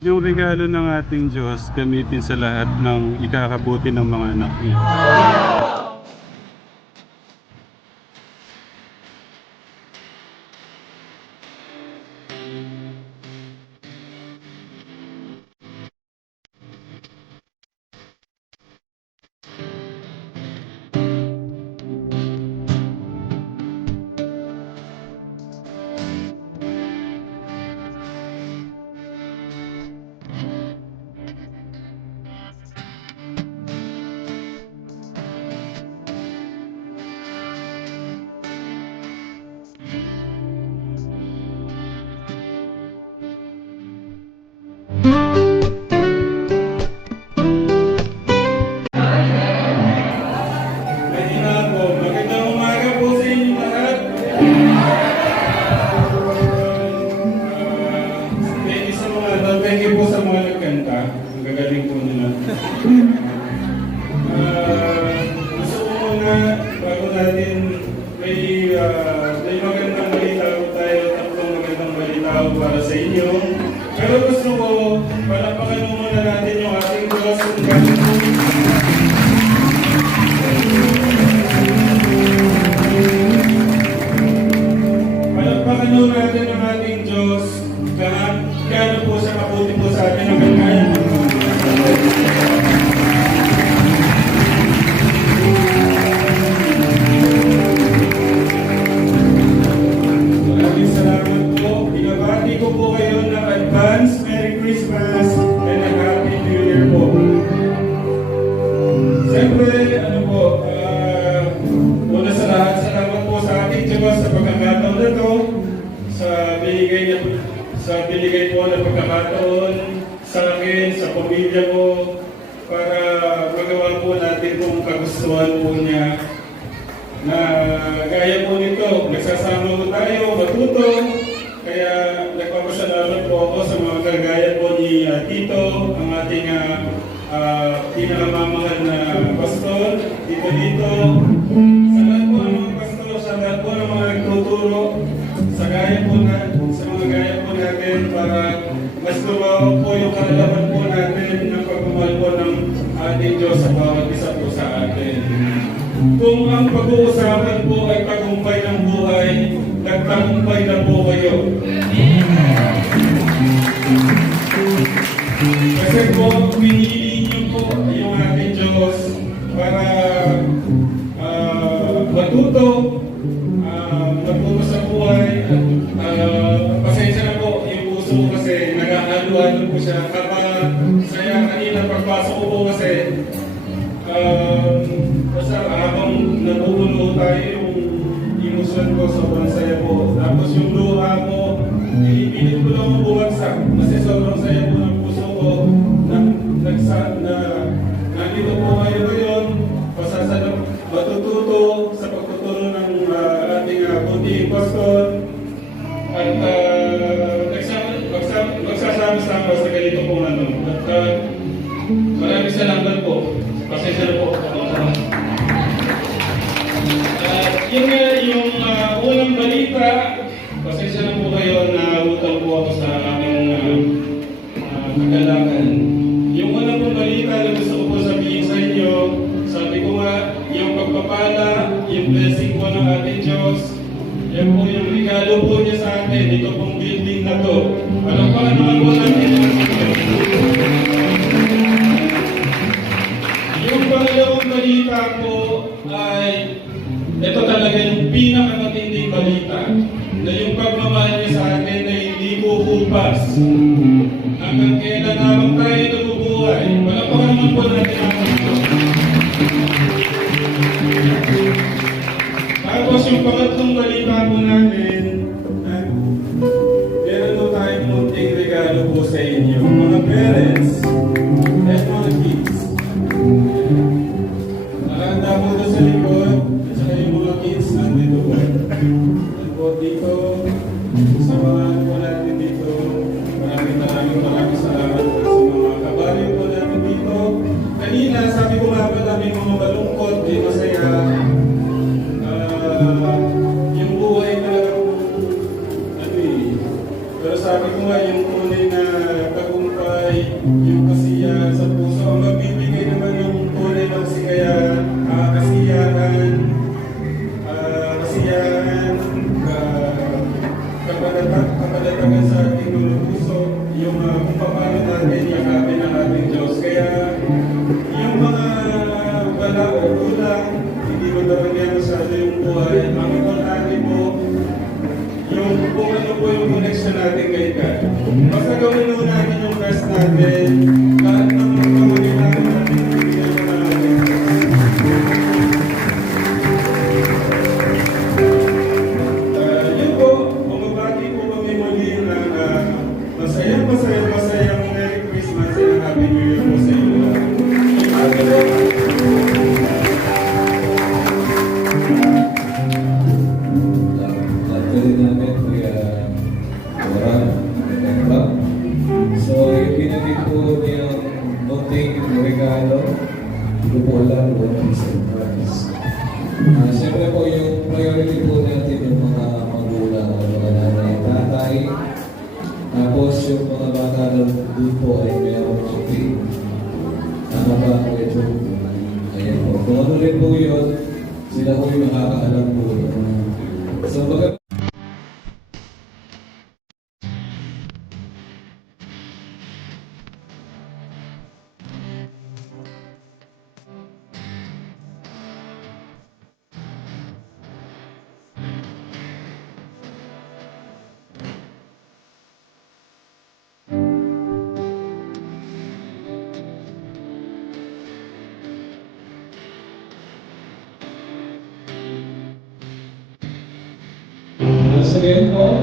Yung regalo ng ating Diyos gamitin sa lahat ng ikakabuti ng mga anak niya. Magandang umaga po sa inyo lahat. Thank you po sa mga nagkanta. Ang gagaling po nila. Gusto ko muna, bago natin may magandang balita po tayo, tatlong magandang balita para sa inyo. Pero gusto ko, palapakan muna natin yung ating Diyos kung gano'n po. Palagpakan natin ang ating Diyos kaya po siya kaputi po sa atin hanggang kaya. Maraming salamat po. Binabati ko po kayo ng advance Merry Christmas and a Happy New Year po. Siyempre, una sa lahat, salamat po sa ating Diyos sa pagkakataon na ito, sa binigay po ng pagkakataon sa akin, sa pamilya ko, para magawa po natin kung kagustuhan po niya na gaya po nito, nagsasama po tayo, matuto, kaya nagpapasalamat po ako sa mga kagaya po ni Tito, ang ating pinakamamahal na pastor, dito, sa lahat po ng mga pastor, sa lahat po ng mga nagtuturo, sa mga gaya po natin para mas lumawa po yung kalalaman po natin ng pagmamahal po ng ating Diyos sa bawat isa po sa atin. Kung ang pag-uusapan po ay tagumpay ng buhay, nagtagumpay na po kayo. Kasi po, pinili niyo po yung ating Diyos para matuto sa buhay. Pasensya na po yung puso ko kasi nag-aaluan po siya. Saya kanina pagpasok ko po kasi basta habang nabubulo tayo yung emotion ko, sobrang saya po. Tapos yung luha ko, pinipilit ko lang bumagsak kasi sobrang saya po ng puso ko nandito po kayo ngayon matututo sa pagtuturo ng ating kunting pastor at magsasama-sama sa ganito pong at maraming salamat po. Pasensya na po. Yung unang balita, pasensya na po kayo na utang po ako sa aking kagalakan. Yung unang pong balita na gusto ko po sabihin sa inyo, sabi ko nga, yung pagpapala, yung blessing po ng ating Diyos, yan po yung regalo po niya sa atin, dito pong building na to. Alam pa naman po natin yung pangalawang balita po ay ito talaga yung pinakamatinding balita na yung pagmamahal niya sa atin na hindi po kupas. Hanggang kailan habang tayo nabubuhay, palapakan naman po natin ang tapos yung pangatlong balita po natin, meron po tayong munting regalo po sa inyo, mga parents at mga kids. Nakahanda po doon sa likod, at saka yung mga kids nandito po. At po dito, sa mga po natin dito, maraming salamat po sa mga kabaryo po natin dito. Kanina, sabi ko nga ba namin mga malungkot, di masaya. Yung buhay talagang pero sabi ko nga yung tunay na tagumpay buhay. Ang importante po, yung kung ano po yung connection natin kay God. Basta gawin mo natin yung best natin, lahat ng mga pangangailangan natin, ibigay mo na natin. Yun po, bumabati po kami muli ng masayang Merry Christmas and Happy New Year po sa inyo. Happy New Year. Actually namin, Kuya Oran, Kuya. So, yung pinagin po niyang munting regalo, hindi ko po alam kung ano yung surprise. Siyempre po, yung priority po natin yung mga magulang, mga nanay, tatay. Tapos yung mga bata doon po ay mayroong shopping. Tama ba, Kuya Joe? Ayan po. Kung ano rin po yun, sila po yung makakaalam po yun. So, baga once again po,